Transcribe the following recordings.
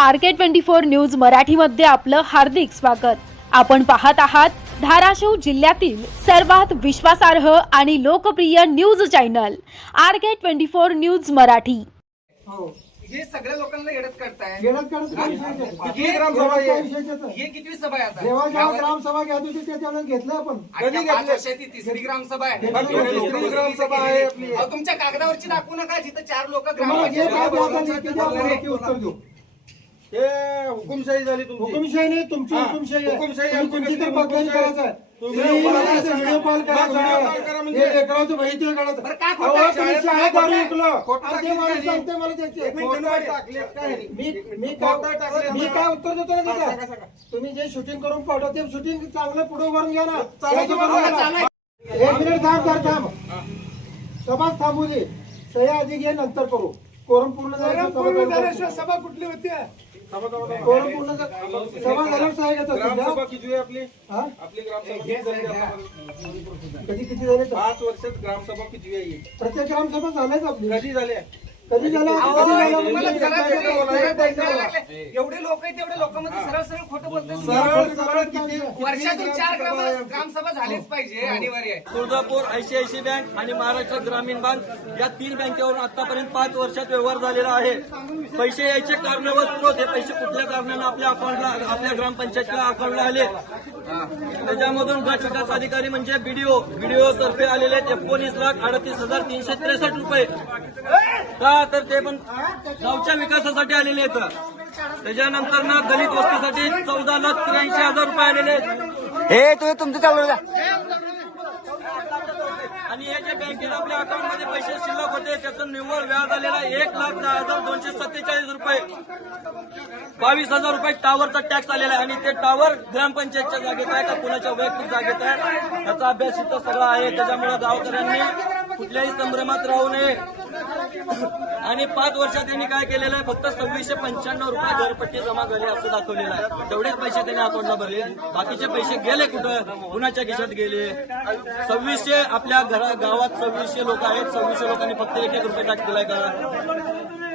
RK24 news मराठीमध्ये आपलं हार्दिक स्वागत। आपण पाहत आहात धाराशिव जिल्ह्यातील सर्वात विश्वासार्ह आणि लोकप्रिय news channel RK24 news Marathi. हे सगळ्या लोकांना येडत करताय। किती ग्रामसभा हे किती सभा आहे आता? जेव्हा ग्रामसभा घ्यायची होती त्याच्यानं घेतलं आपण कधी 5 वर्षाची तिसरी ग्रामसभा आहे। तिसरी ग्रामसभा आहे आपली। अहो, तुमच्या कागदावरची दाखवू नका जिथे 4 लोक तुम्हाला जे काय द्यायचं उत्तर देऊ। हे हुकुमशाही झाली तुमची। हुकुमशाही नाही, तुमची हुकुमशाही आहे। हुकुमशाही तुम्ही तुमची तर बदनामी करायचं आहे। तुम्ही व्हिडिओ कॉल करायचा म्हणजे? हे लेकराचं माहिती काढायचं। बरं काय अहो, खोटं आहे? तुम्ही शाळेत दारू विकलं। खोटं आणि ते टाकलं माणूस नाही. सांगते मला त्याची मी काय उत्तर देतो ना त्याचं? तुम्ही जे शूटिंग करून पाठवा ते शूटिंग चांगलं पुढे भरून घ्या ना। एक मिनिट थांब सभा थांबू दे। सह्या आधी घे नंतर करू। कोरम पूर्ण झाल्याशिवाय सभा कुठली होती? कोरम पूर्ण सभा झाल्यावर सह्या घेतात। ग्रामसभा किती आहे आपली? हा? आपली ग्रामसभा किती झाली आता? किती झाले? 5 वर्षात ग्रामसभा किती आहे? प्रत्येक ग्रामसभा झाल्याच आपली। कधी झाल्या? कधी झालं? तुम्हाला जरा एवढे लोक आहेत तेवढे लोकांमध्ये सरळ सरळ खोटं बोलतात। सरळ किती? वर्षातून 4 ग्रामसभा झालीच पाहिजे, अनिवार्य आहे। तुळजापूर, ICICI बँक आणि महाराष्ट्र ग्रामीण बँक या 3 बँकेवरून आतापर्यंत 5 वर्षात व्यवहार झालेला आहे। पैसे यायचे कारण व स्रोत हे पैसे कुठल्या कारणाने आपल्या अकाउंटला, आपल्या ग्रामपंचायतच्या अकाउंटला आले, त्याच्यामधून गट विकास अधिकारी म्हणजे बीडीओ तर्फे आलेले 19,38,363 रुपये का तर ते पण गावच्या विकासासाठी आलेले आहेत। त्याच्यानंतर ना दलित वस्तीसाठी 14,83,000 रुपये आलेले आहेत। हे तुम्ही तुमचं चालू द्या। आणि हे जे बँकेला आपल्या अकाउंटमध्ये पैसे शिल्लक होते त्याचं निव्वळ व्याज आलेला 1,10,247 रुपये। 22,000 रुपये टावरचा टॅक्स आलेला आहे आणि ते टावर ग्रामपंचायतच्या जागेत आहे का कुणाच्या वैयक्तिक जागेत आहे त्याचा अभ्यास इथं सगळा आहे। त्याच्यामुळे गावकऱ्यांनी कुठल्याही संभ्रमात राहू नये। आणि 5 वर्षात त्यांनी काय केलेलं आहे, फक्त 2695 रुपये घरपट्टी जमा झाली असं दाखवलेलं आहे। तेवढेच पैसे त्यांनी अकाउंटला भरले, बाकीचे पैसे गेले कुठं, कुणाच्या खिशात गेले? 2600 आपल्या गावात 2600 लोक आहेत, 2600 लोकांनी फक्त 1 रुपये टाकलेला आहे का?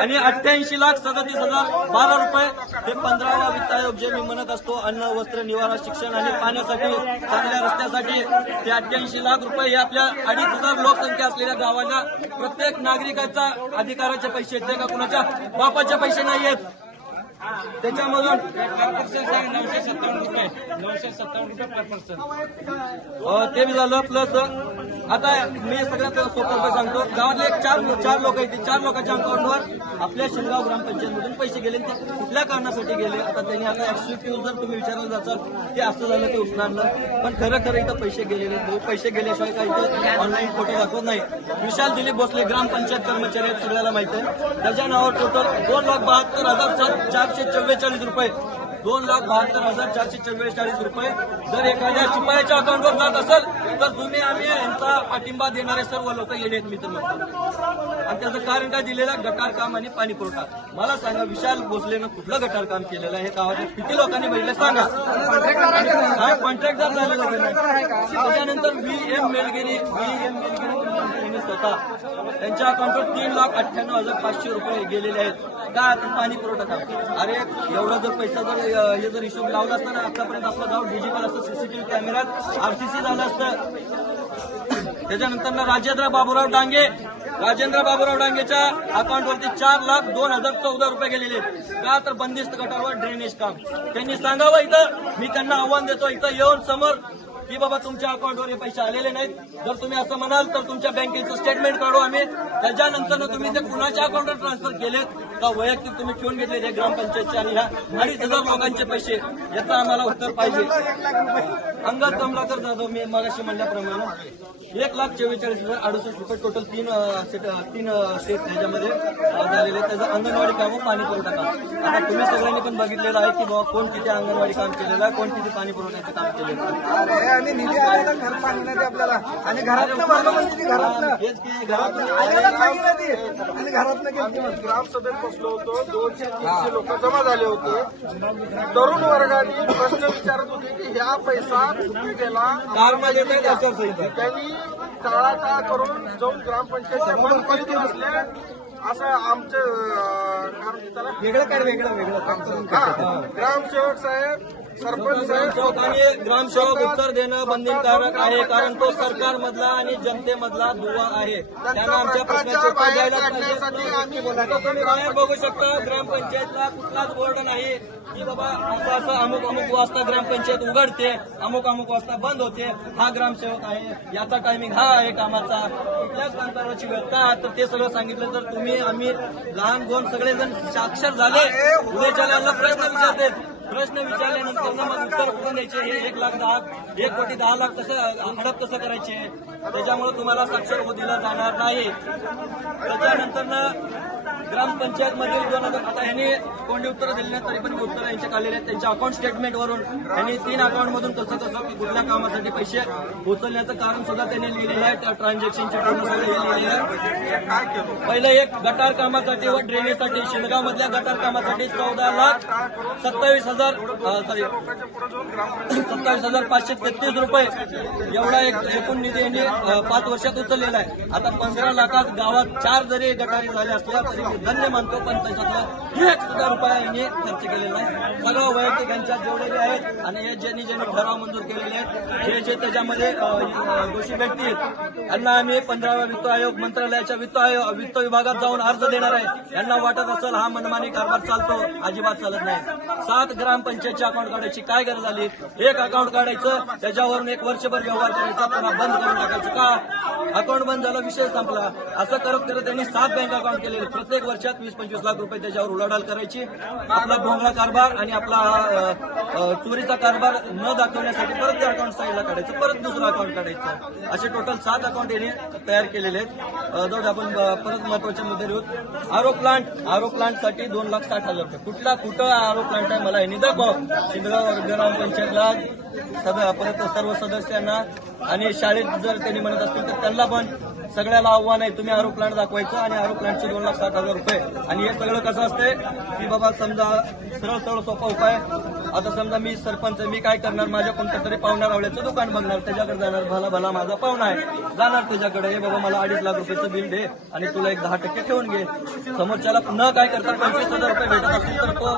आणि 88,37,012 रुपये हे 15वा वित्त आयोग जे मी म्हणत असतो, अन्न, वस्त्र, निवारा, शिक्षण आणि पाण्यासाठी, चांगल्या रस्त्यासाठी ते 88 लाख रुपये हे आपल्या 2,500 लोकसंख्या असलेल्या गावाच्या प्रत्येक नागरिकाचा अधिकाराचे पैसे आहेत का कुणाच्या बापाचे पैसे नाही आहेत। त्याच्यामधून 957 रुपये पर पर्सन ते बी झालं। प्लस आता मी सगळ्यात सोपं सांगतो, गावातले 4 लोक आहेत, 4 लोकांच्या अकाउंटवर आपल्या शिंगाव ग्रामपंचायतमधून पैसे गेले, ते कुठल्या कारणासाठी गेले? आता त्यांनी आता एक्सक्युटिव्ह जर तुम्ही विचारलं जाचाल की असं झालं ते उचललं, पण खरं इथं पैसे गेलेले, पैसे गेल्याशिवाय काही इथं ऑनलाईन फोटो दाखवत नाही। विशाल दिलीप भोसले ग्रामपंचायत कर्मचारी आहेत, सगळ्याला माहिती आहे। त्याच्या नावावर टोटल 2,72,444 रुपये, 2,72,444 रुपये जर एखाद्या शिपायाच्या अकाउंटवर जात असेल तर तुम्ही आम्ही यांचा पाठिंबा देणारे सर्व लोक येणे मी तर म्हणतो। आणि त्याचं कारण काय दिलेलं, गटार काम आणि पाणी पुरवठा। मला सांगा, विशाल भोसलेनं कुठलं गटार काम केलेलं आहे? गावात किती लोकांनी बघितलं सांगा? कॉन्ट्रॅक्टर झालेलं आहे। त्याच्यानंतर VM मेलगिरी स्वतः त्यांच्या अकाउंटवर 3,98,500 रुपये गेलेले आहेत का पाणी पुरवठा काम? अरे एवढा जर पैसा जर हे जर हिशोब लावला असता ना, आतापर्यंत आपलं गाव डिजिटल असतं, CCTV कॅमेऱ्यात RCC झालं असतं। त्याच्यानंतर ना राजेंद्र बाबूराव डांगेच्या अकाउंटवरती 4,02,014 रुपये गेलेले का तर बंदिस्त गटारवर ड्रेनेज काम। त्यांनी सांगावं इथं, मी त्यांना आव्हान देतो इथं येऊन समोर की बाबा तुमच्या अकाउंटवर हे पैसे आलेले नाहीत। जर तुम्ही असं म्हणाल तर तुमच्या बँकेचं स्टेटमेंट काढू आम्ही, त्याच्यानंतर तुम्ही ते कुणाच्या अकाउंटवर ट्रान्सफर केलेत का वैयक्तिक तुम्ही ठेवून घेतले ते ग्रामपंचायतचे आणि ह्या 2,500 लोकांचे पैसे, याचं आम्हाला उत्तर पाहिजे। अंगद कमलाकर जाधव मी मगाशी म्हणल्याप्रमाणे 1,44,68 रुपये टोटल 3 शेत त्याच्यामध्ये झालेले। त्याचं अंगणवाडी काम व पाणी पुरवठा काम। आता तुम्ही सगळ्यांनी पण बघितलेलं आहे की बाबा कोण किती अंगणवाडी काम केलेलं आहे, कोण किती पाणी पुरवठ्याचं काम केलेलं आहे। आणि निधी आलेला घर पाणी नाही आपल्याला, आणि घरातनं भरलं म्हणजे घरातनं हेच की घरातून आणि घरातनं ग्रामसभेत बसलो होतो, 200-300 लोक जमा झाले होते। तरुण वर्गाने प्रश्न विचारत होते की ह्या पैसा कुठे गेला, कारमध्ये नाही आचारसंहिता त्यांनी टाळाटाळ करून जाऊन ग्रामपंचायतच्या बंद करीत बसले असं आमचे काय म्हणतात त्याला वेगळं काय वेगळं ग्रामसेवक साहेब सरपंच साहेब ग्रामसेवकांनी ग्रामसेवक उत्तर देणं बंधनकारक आहे, कारण तो सरकारमधला आणि जनतेमधला दुवा आहे. त्यांना आमच्या प्रश्नाचे उत्तर द्यायला पाहिजे. तुम्ही बाहेर बघू शकता, ग्रामपंचायतला कुठलाच बोर्ड नाही की बाबा असं अमुक अमुक वाजता ग्रामपंचायत उघडते, अमुक अमुक वाजता बंद होते. हा ग्रामसेवक आहे, याचा टायमिंग हा आहे कामाचा, कुठल्याच कामकाराची वेळ का, तर ते सगळं सांगितलं तर तुम्ही आम्ही लहान गोन सगळेजण साक्षर झाले. उद्याच्याला प्रश्न विचारते, प्रश्न विचारल्यानंतर ना मग उत्तर कुठून द्यायचे, हे 1,10,00,000 कसं हडप कसं करायचे, त्याच्यामुळे तुम्हाला साक्षर होऊ दिलं जाणार नाही. त्याच्यानंतर ना ग्रामपंचायत मधील आता ह्यांनी कोणती उत्तरं दिली नाही, तरी पण उत्तरं यांच्या आलेले आहेत. त्यांच्या अकाउंट स्टेटमेंटवरून यांनी 3 अकाउंटमधून कसं की कुठल्या कामासाठी पैसे उचलण्याचं कारण सुद्धा त्यांनी लिहिलेलं आहे. ट्रान्झॅक्शनच्या सगळं हे लिहिलेलं आहे. पहिलं एक गटार कामासाठी व ड्रेनेजसाठी शिंदगाव मधल्या गटार कामासाठी 14,27,533 रुपये एवढा एकूण निधी यांनी 5 वर्षात उचललेला आहे. आता 15 लाखात गावात 4 जरी गटारी झाल्या असल्या तरी मी धन्य मानतो, पण त्याच्यातला 1 सुद्धा रुपया यांनी खर्च केलेला आहे. सगळं वैयक्तिक यांच्यात जेवढेले आहेत आणि हे ज्यांनी ठराव मंजूर केलेले आहेत, हे जे त्याच्यामध्ये दोषी व्यक्ती आहेत यांना आम्ही 15व्या वित्त आयोग मंत्रालयाच्या वित्त विभागात जाऊन अर्ज देणार आहे. यांना वाटत असेल हा मनमानी कारभार चालतो, अजिबात चालत नाही. 7 ग्रामपंचायतचे अकाउंट काढायची काय गरज आली? एक अकाउंट काढायचं, त्याच्यावरून 1 वर्षभर व्यवहार करायचा, पुन्हा बंद करून टाकायचं. का अकाउंट बंद झालं, विषय संपला. असं करत करत त्यांनी 7 बँक अकाउंट केलेले. प्रत्येक वर्षात 20-25 लाख रुपये त्याच्यावर उलाढाल करायची. आपला भोंगळा कारभार आणि आपला चोरीचा कारभार न दाखवण्यासाठी परत ते अकाउंट साईडला काढायचं, परत दुसरं अकाउंट काढायचं. असे टोटल 7 अकाउंट यांनी तयार केलेले आहेत. जाऊ आपण परत महत्वाच्या मुद्द्यावर येऊ. आरो प्लांटसाठी 2,60,000 रुपये. कुठं आरो प्लांट आहे मला यांनी दाखवा. शिंदगाव ग्रामपंचायतला परत सर्व सदस्यांना आणि शाळेत जर त्यांनी म्हणत असतील तर त्यांना पण सगळ्याला आव्हान आहे, तुम्ही आरो प्लांट दाखवायचं आणि आरो प्लांटचे 2,60,000 रुपये. आणि हे सगळं कसं असतंय की बाबा समजा सरळ सोपा उपाय. आता समजा मी सरपंच, मी काय करणार, माझ्या कोणत्या तरी पाहुण्या रावल्याचं दुकान बघणार, त्याच्याकडे जाणार, भला माझा पाहुणा आहे, जाणार त्याच्याकडे, हे बाबा मला 2.5 लाख रुपयाचं बिल दे आणि तुला 10% ठेवून घे. समोरच्याला न काय करता 25,000 रुपये भेटत असतील तर तो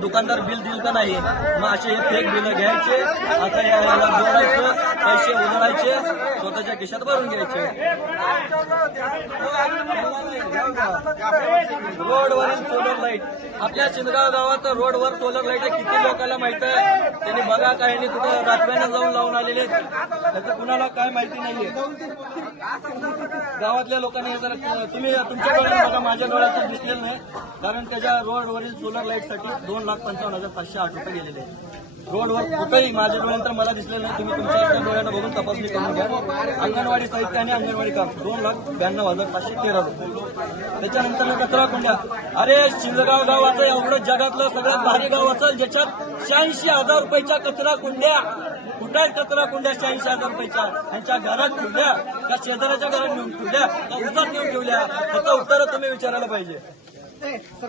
दुकानदार बिल देईल का नाही? मग असे हे फेक बिल घ्यायचे, असं याला जोडायचं, पैसे उधळायचे, स्वतःच्या खिशात भरून घ्यायचे. रोडवरील सोलर लाईट, आपल्या शिंदगाव गावात रोडवर सोलर लाईट आहे. किती लोकांना माहित आहे? त्यांनी बघा काय यांनी कुठं रात्र्यानं जाऊन लावून आलेले, त्याचं कुणाला काय माहिती नाहीये. गावातल्या लोकांनी जरा तुम्ही तुमच्या डोळ्यात बघा, माझ्या डोळ्यात दिसलेलं नाही, कारण त्याच्या रोडवरील सोलर लाईटसाठी 2,55,808 रुपये गेलेले आहेत. रोडवर कुठेही माझ्या डोळ्यानंतर मला दिसलेलं नाही. तुम्ही तुमच्या डोळ्यानं बघून तपासणी करून घ्या. अंगणवाडी साहित्य आणि अंगणवाडी काम 2,92,513 रुपये. त्याच्यानंतर कचरा कुंड्या. अरे शिंदगाव गावाचं एवढं जगातलं सगळ्यात भारी गाव असेल ज्याच्यात 86,000 रुपयाच्या कचरा कुंड्या. कुठे आहेत कचरा कुंड्या 86,000 रुपयाच्या? त्यांच्या घरात ठेवल्या का शेजाऱ्याच्या घरात नेऊन ठेवल्या का उसात नेऊन ठेवल्या? त्याचं उत्तर तुम्ही विचारायला पाहिजे.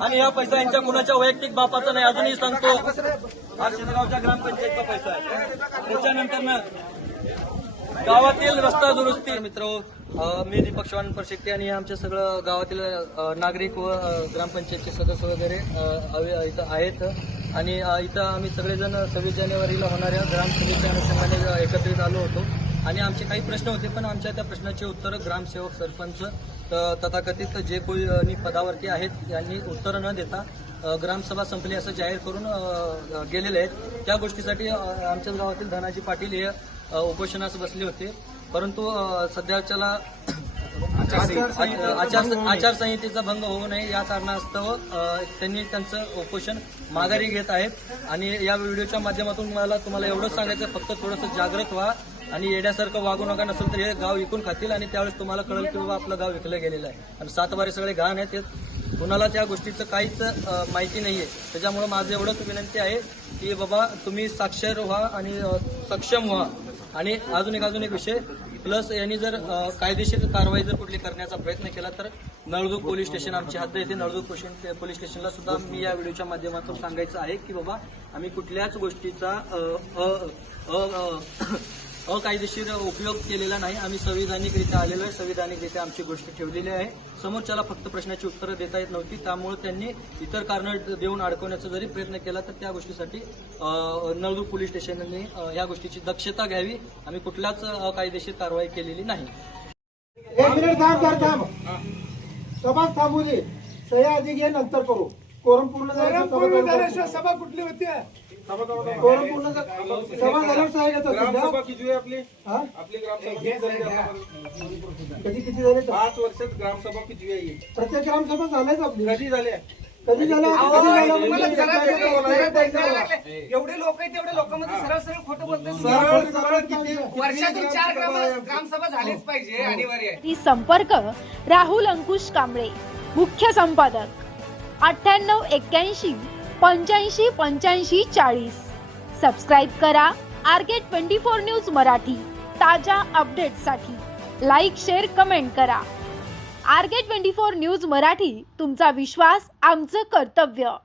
आणि हा पैसा यांच्या कुणाच्या वैयक्तिक बापाचा नाही, अजूनही सांगतो, हा शिंदगावच्या ग्रामपंचायतचा पैसा आहे. त्याच्यानंतर ना गावातील रस्ता दुरुस्ती. मित्र, मी दीपक चव्हाण परशेट्टी आणि आमचे सगळं गावातील नागरिक व ग्रामपंचायतचे सदस्य वगैरे इथं आहेत. आणि इथं आम्ही सगळेजण 26 जानेवारीला होणाऱ्या ग्रामसभेच्या अनुषंगाने एकत्रित आलो होतो आणि आमचे काही प्रश्न होते, पण आमच्या त्या प्रश्नाचे उत्तर ग्रामसेवक, सरपंच, तथाकथित जे कोणी पदावरती आहेत यांनी उत्तर न देता ग्रामसभा संपली असं जाहीर करून गेलेले आहेत. त्या गोष्टीसाठी आमच्याच गावातील धनाजी पाटील हे उपोषणास बसले होते, परंतु सध्याच्याला आचारसंहितेचा भंग होऊ नये या कारणास्तव त्यांनी त्यांचं उपोषण माघारी घेत आहेत. आणि या व्हिडिओच्या माध्यमातून मला तुम्हाला एवढंच सांगायचं, फक्त थोडंसं जागृत व्हा आणि येड्यासारखं वागू नका. नसेल तर हे गाव विकून खातील आणि त्यावेळेस तुम्हाला कळेल की बाबा आपलं गाव विकलं गेलेलं आहे. आणि 7 बारे सगळे घाण आहेत, कुणाला त्या गोष्टीचं काहीच माहिती नाहीये. त्याच्यामुळे माझं एवढंच विनंती आहे की बाबा तुम्ही साक्षर व्हा आणि सक्षम व्हा. आणि अजून एक विषय प्लस, यांनी जर कायदेशीर कारवाई जर कुठली करण्याचा प्रयत्न केला तर नळदुर्ग पोलीस स्टेशन आमची हद्द येते. नळदुर्ग पोलीस स्टेशनला सुद्धा मी या व्हिडिओच्या माध्यमातून सांगायचं आहे की बाबा आम्ही कुठल्याच गोष्टीचा अकायदेशीर उपयोग केलेला नाही. आम्ही संविधानिकरित्या आलेलो आहे, संविधानिकरित्या आमची गोष्ट ठेवलेली आहे. समोरच्याला फक्त प्रश्नाची उत्तरं देता येत नव्हती, त्यामुळे त्यांनी इतर कारणं देऊन अडकवण्याचा जरी प्रयत्न केला तर त्या गोष्टीसाठी नळदूर पोलीस स्टेशनने या गोष्टीची दक्षता घ्यावी. आम्ही कुठल्याच अकायदेशीर कारवाई केलेली नाही. 1 मिनिट थांब. सभा थांबू दे. सह्या आधी घे, नंतर करू. कोरम पूर्ण झाल्याशिवाय सभा कुठली होती? कोरम पूर्ण सभा झाल्यावर सह्या घेतो. ग्रामसभा किती आहे आपली? हा? आपली ग्रामसभा किती झाली आतापर्यंत? किती झाले? 5 वर्षात ग्रामसभा किती आहे? प्रत्येक ग्रामसभा झाल्याच आपली. कधी झाल्या? कधी झालं? मला जरा एवढे लोक आहेत तेवढे लोकांमध्ये सरळ सरळ खोटं बोलतात. सरळ किती? वर्षातून 4 ग्रामसभा झालीच पाहिजे, अनिवार्य आहे. संपर्क राहुल अंकुश कांबळे, मुख्य संपादक 98 81 85 85 40. सबस्क्राईब करा RK24 न्यूज मराठी. ताज्या अपडेट्ससाठी लाईक, शेअर, कमेंट करा. RK24 न्यूज मराठी, तुमचा विश्वास आमचं कर्तव्य.